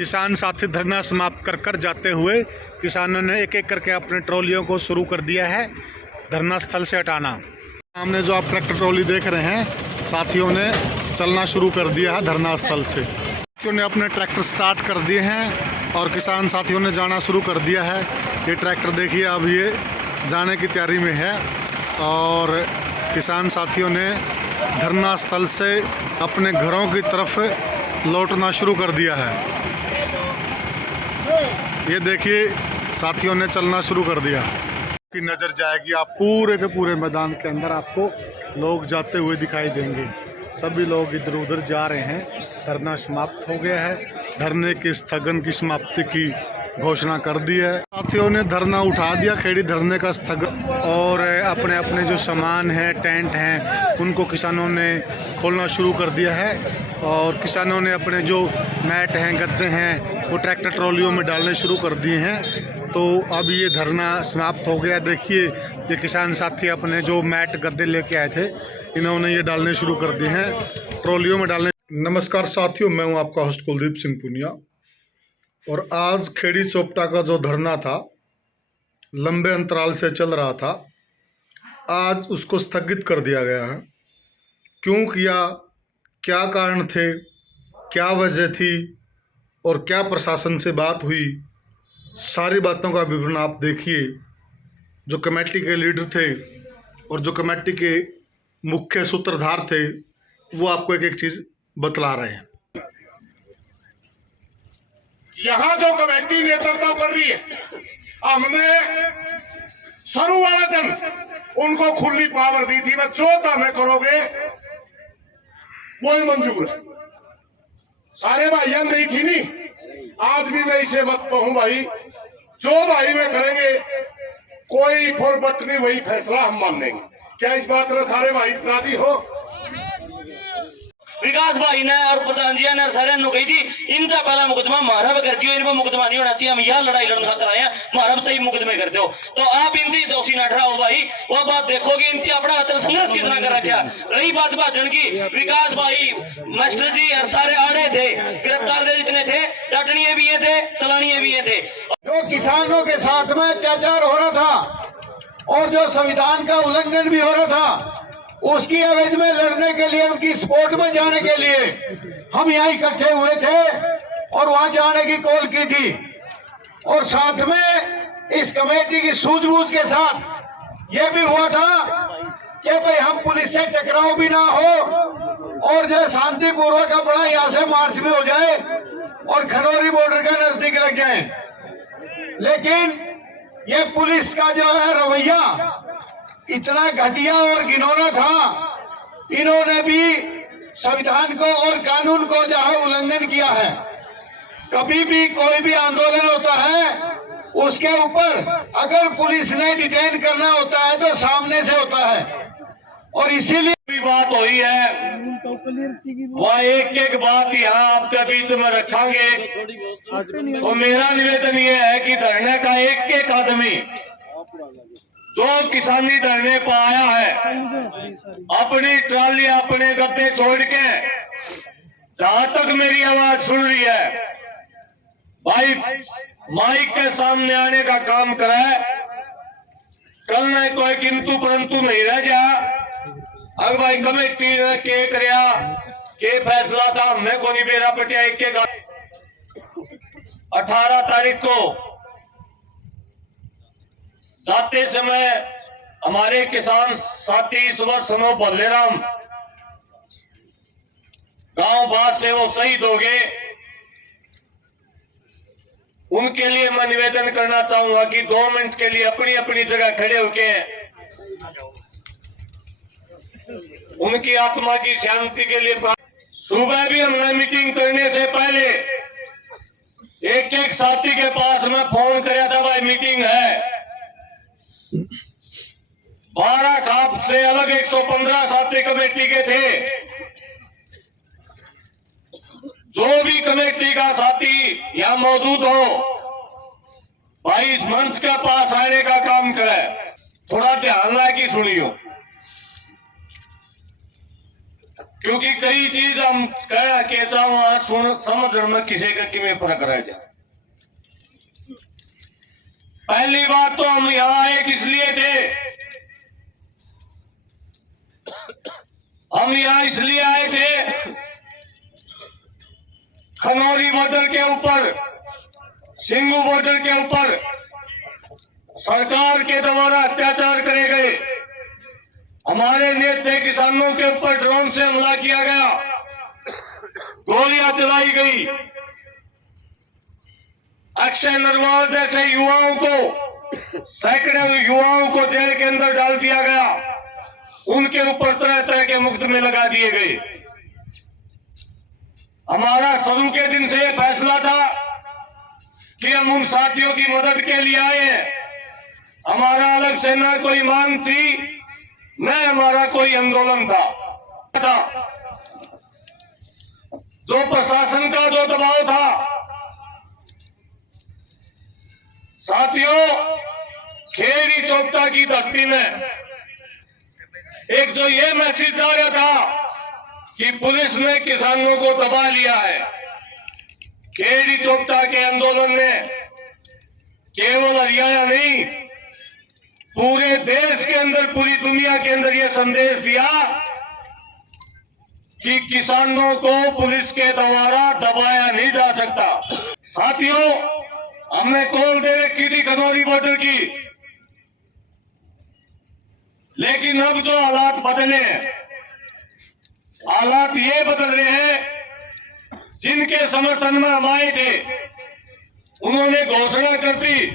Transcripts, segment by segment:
किसान साथी धरना समाप्त कर जाते हुए किसानों ने एक एक करके अपने ट्रॉलियों को शुरू कर दिया है धरना स्थल से हटाना। सामने जो आप ट्रैक्टर ट्रॉली देख रहे हैं, साथियों ने चलना शुरू कर दिया है धरना स्थल से। साथियों ने अपने ट्रैक्टर स्टार्ट कर दिए हैं और किसान साथियों ने जाना शुरू कर दिया है। ये ट्रैक्टर देखिए अब ये जाने की तैयारी में है और किसान साथियों ने धरना स्थल से अपने घरों की तरफ लौटना शुरू कर दिया है। ये देखिए साथियों ने चलना शुरू कर दिया। की नज़र जाएगी आप पूरे के पूरे मैदान के अंदर, आपको लोग जाते हुए दिखाई देंगे। सभी लोग इधर उधर जा रहे हैं। धरना समाप्त हो गया है। धरने के स्थगन की समाप्ति की घोषणा कर दी है। साथियों ने धरना उठा दिया, खेड़ी धरने का स्थगन, और अपने अपने जो सामान हैं, टेंट हैं, उनको किसानों ने खोलना शुरू कर दिया है और किसानों ने अपने जो मैट हैं, गद्दे हैं, वो ट्रैक्टर ट्रॉलियों में डालने शुरू कर दिए हैं। तो अब ये धरना समाप्त हो गया। देखिए ये किसान साथी अपने जो मैट गद्दे लेके आए थे, इन्होंने ये डालने शुरू कर दिए हैं, ट्रॉलियों में डालने। नमस्कार साथियों, मैं हूँ आपका होस्ट कुलदीप सिंह पुनिया। और आज खेड़ी चोपटा का जो धरना था, लंबे अंतराल से चल रहा था, आज उसको स्थगित कर दिया गया है। क्यों किया, क्या कारण थे, क्या वजह थी और क्या प्रशासन से बात हुई, सारी बातों का विवरण आप देखिए। जो कमेटी के लीडर थे और जो कमेटी के मुख्य सूत्रधार थे, वो आपको एक एक चीज़ बतला रहे हैं। यहाँ जो कमेटी नेतृत्व कर रही है, हमने शुरू वाला दिन उनको खुली पावर दी थी, मैं जो काम करोगे वही मंजूर है। सारे भाइयों ने दी थी नहीं, आज भी मैं इसे वक्त हूं भाई, जो भाई में करेंगे कोई फुल बट नहीं, वही फैसला हम मान लेंगे। क्या इस बात में सारे भाई राजी हो? विकास भाई ने और प्रधान जी ने सारे कही थी, इनका पहला मुकदमा मारब कर दियो, इन पर मुकदमा नहीं होना चाहिए, हम यहाँ लड़ाई लड़ने खातर आए हैं, मारब सही मुकदमे कर दो। तो आप इनकी दोषी न ठहराओ भाई, वो बात देखोगे इनकी अपना हतर संघर्ष कितना कर रखा। रही बात भाजन की, विकास भाई मास्टर जी और सारे आड़े थे, गिरफ्तार दे जितने थे, डटनिए भी ये थे, चलानिए भी ये थे। जो किसानों के साथ में अत्याचार हो रहा था और जो संविधान का उल्लंघन भी हो रहा था, उसकी एवज में लड़ने के लिए, उनकी सपोर्ट में जाने के लिए हम यहाँ इकट्ठे हुए थे और वहां जाने की कॉल की थी। और साथ में इस कमेटी की सूझबूझ के साथ यह भी हुआ था कि भाई हम पुलिस से टकराव भी ना हो और जो शांतिपूर्वक अपना यहाँ से मार्च भी हो जाए और खनौरी बॉर्डर का नजदीक लग जाए। लेकिन ये पुलिस का जो है रवैया इतना घटिया और घिनौना था, इन्होंने भी संविधान को और कानून को जो है उल्लंघन किया है। कभी भी कोई भी आंदोलन होता है, उसके ऊपर अगर पुलिस ने डिटेन करना होता है तो सामने से होता है। और इसीलिए भी बात हुई है, वह एक एक बात यहाँ आपके बीच में रखेंगे। तो मेरा निवेदन यह है कि धरने का एक एक आदमी जो किसानी धरने पर आया है, अपनी ट्राली, अपने गद्दे छोड़ के, जहां तक मेरी आवाज सुन रही है भाई, माइक के सामने आने का काम करे। कल न कोई किंतु परंतु नहीं रह जा। अगर भाई कमेटी ने के करया, के फैसला था, हमने को नहीं बेरा पटिया। एक 18 तारीख को जाते समय हमारे किसान साथी सुबह सनो बल्लेराम गांव बाद से वो शहीद हो गए। उनके लिए मैं निवेदन करना चाहूंगा कि 2 मिनट के लिए अपनी अपनी जगह खड़े होके उनकी आत्मा की शांति के लिए। सुबह भी हमने मीटिंग करने से पहले एक एक साथी के पास में फोन कराया था, भाई मीटिंग है। 12 खाप से अलग 115 साथी कमेटी के थे। जो भी कमेटी का साथी यहाँ मौजूद हो, भाई इस मंच के पास आने का काम करे। थोड़ा ध्यान रहा कि सुनियो। क्योंकि कई चीज हम कह के चाह सुन समझ में किसी का किमें फर्क रह जाए। पहली बात तो हम यहाँ आए किस लिए थे? हम यहाँ इसलिए आए थे, खनौरी बॉर्डर के ऊपर, सिंगू बॉर्डर के ऊपर सरकार के द्वारा अत्याचार करे गए, हमारे नेता किसानों के ऊपर ड्रोन से हमला किया गया, गोलियां चलाई गई, अक्षय नरवाल जैसे युवाओं को, सैकड़ों युवाओं को जेल के अंदर डाल दिया गया, उनके ऊपर तरह तरह के मुकदमे लगा दिए गए। हमारा शुरू के दिन से यह फैसला था कि हम उन साथियों की मदद के लिए आए हैं। हमारा अलग से न कोई मांग थी, न हमारा कोई आंदोलन था। जो प्रशासन का जो दबाव था, साथियों, खेड़ी चौपटा की धरती में एक जो ये मैसेज आ रहा था कि पुलिस ने किसानों को दबा लिया है। खेड़ी चौपटा के आंदोलन ने केवल हरियाणा नहीं, पूरे देश के अंदर, पूरी दुनिया के अंदर यह संदेश दिया कि किसानों को पुलिस के द्वारा दबाया नहीं जा सकता। साथियों, हमने कॉल दे रखी थी खनौरी बॉर्डर की, लेकिन अब जो हालात बदले हैं, हालात ये बदल रहे हैं, जिनके समर्थन में हम आए थे उन्होंने घोषणा कर दी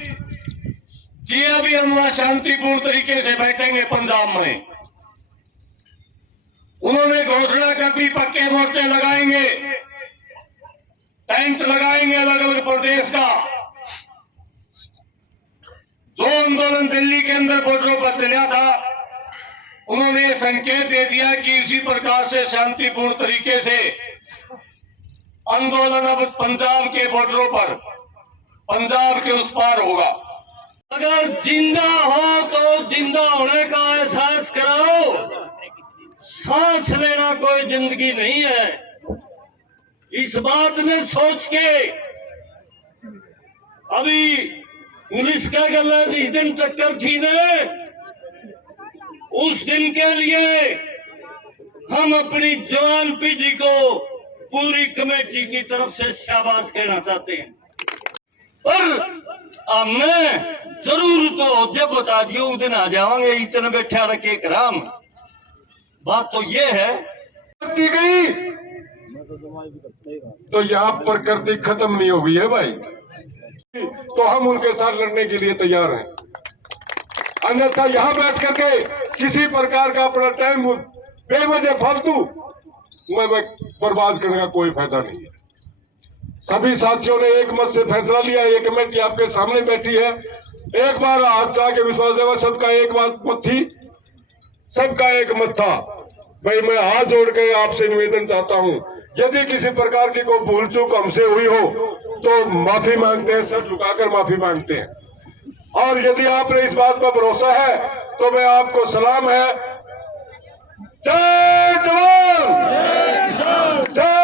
कि अभी हम वहां शांतिपूर्ण तरीके से बैठेंगे पंजाब में। उन्होंने घोषणा कर दी पक्के मोर्चे लगाएंगे, टेंट लगाएंगे अलग अलग प्रदेश का। जो आंदोलन दिल्ली के अंदर बॉर्डरों पर चला था, उन्होंने संकेत दे दिया कि इसी प्रकार से शांतिपूर्ण तरीके से आंदोलन अब पंजाब के बॉर्डरों पर, पंजाब के उस पार होगा। अगर जिंदा हो तो जिंदा होने का एहसास कराओ। सांस लेना कोई जिंदगी नहीं है। इस बात ने सोच के अभी पुलिस का गला जिस दिन टक्कर थी ने, उस दिन के लिए हम अपनी जवान पीढ़ी को पूरी कमेटी की तरफ से शाबाश कहना चाहते हैं। पर हमने जरूर तो जब बता दिया उस दिन आ जावांगे, इतने बैठा रखे कराम। बात तो ये है की गई तो यहाँ प्रकृति खत्म नहीं हो गई है भाई, तो हम उनके साथ लड़ने के लिए तैयार हैं। अन्यथा यहाँ बैठ करके किसी प्रकार का अपना टाइम बेवजह फालतू में बर्बाद करने का कोई फायदा नहीं है। सभी साथियों ने एक मत से फैसला लिया, ये कमेटी आपके सामने बैठी है। एक बार हाथ जा के विश्वास देवा, सबका एक बात मत थी, सबका एक मत था। भाई मैं हाथ जोड़कर आपसे निवेदन चाहता हूं, यदि किसी प्रकार की कोई भूल चूक हमसे हुई हो तो माफी मांगते हैं, सर झुकाकर माफी मांगते हैं। और यदि आपने इस बात पर भरोसा है तो मैं आपको सलाम है। जय जवान, जय